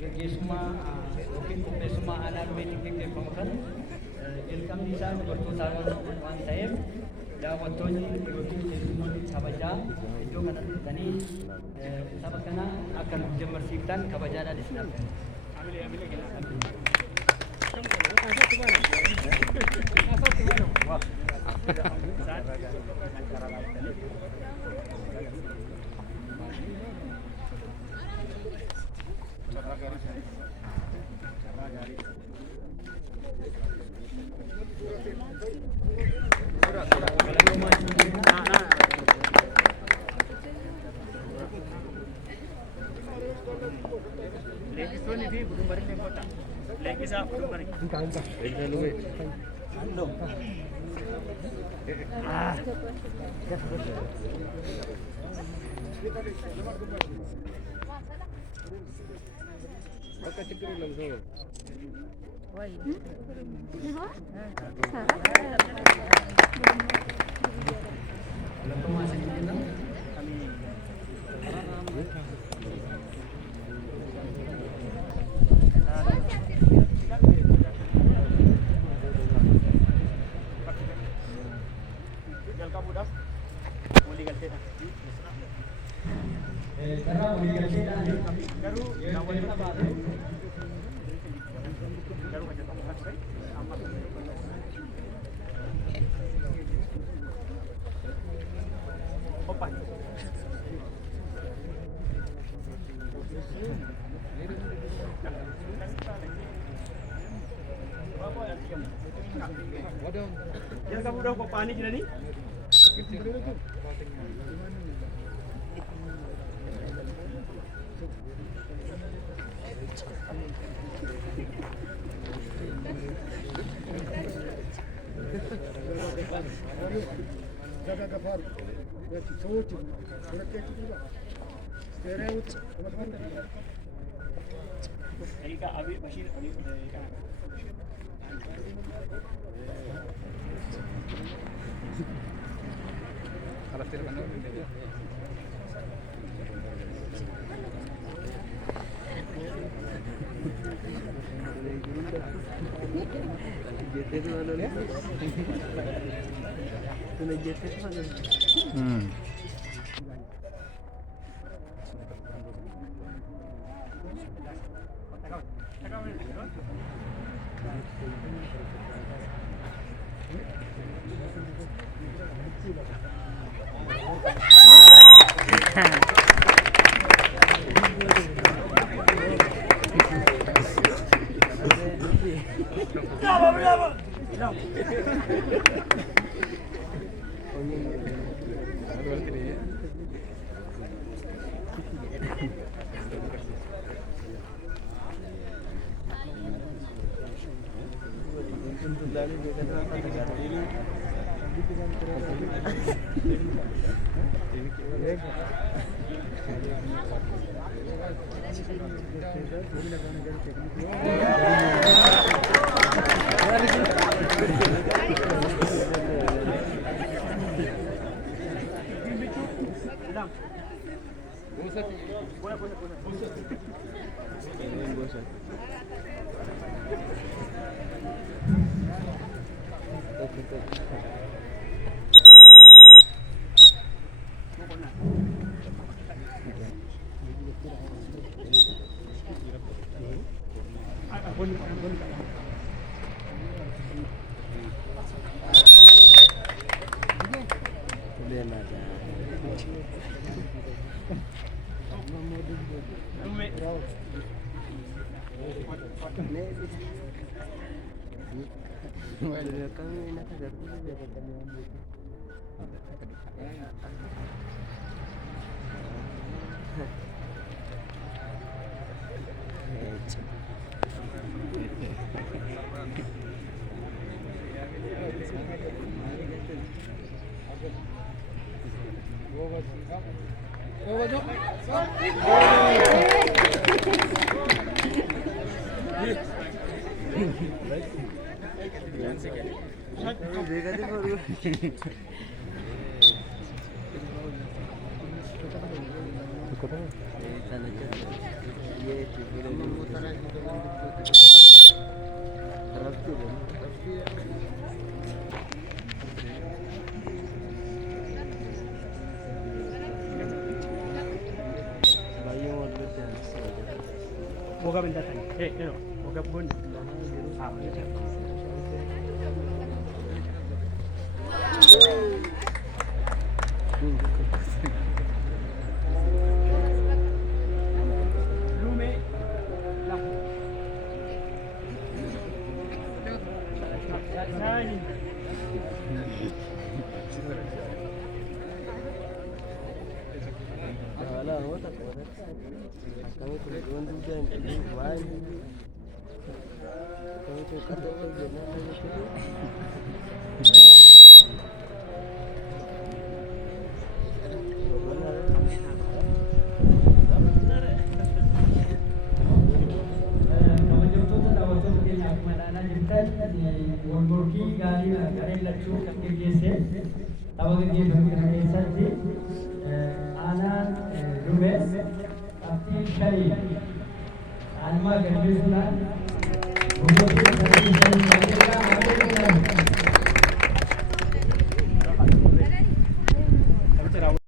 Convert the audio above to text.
gaggeessummaa yookiin qopheessummaa aanaa dhumeetiin gaggeeffamu kana jalqabni isaa dubartootaa waan ta'eef daawwattoonni yookiin keessummoonni kabajaa iddoo kanatti dhufanii saba kana akka nuuf jammarsiiftan kabajaadhaan isin Legisoni fi gudumari ne kota. Legisa gudumari. Kanta. Legisa luwe. Ando. Ah. Maka cikuru langsung. Woi. Kalau masih kita kami Yang kamu udah kok panik nih? Jaga kafar. Ya soch. Berarti itu juga. Stereot. Ini kak Abi Bashir Abi kan. Kalau tidak benar ini. Boga benda tadi. Boga pun. Macam. Lume. Nani? Kabajamtoota daawwattoota keenya akkuma ilaalaa jirtan wal morkii gaarii gareen lachuu kan gaggeesse tapha gaggeeffame kana keessatti aanaan Lume qabxii 5 aanumaa galmeessuudhaan gosoota sadii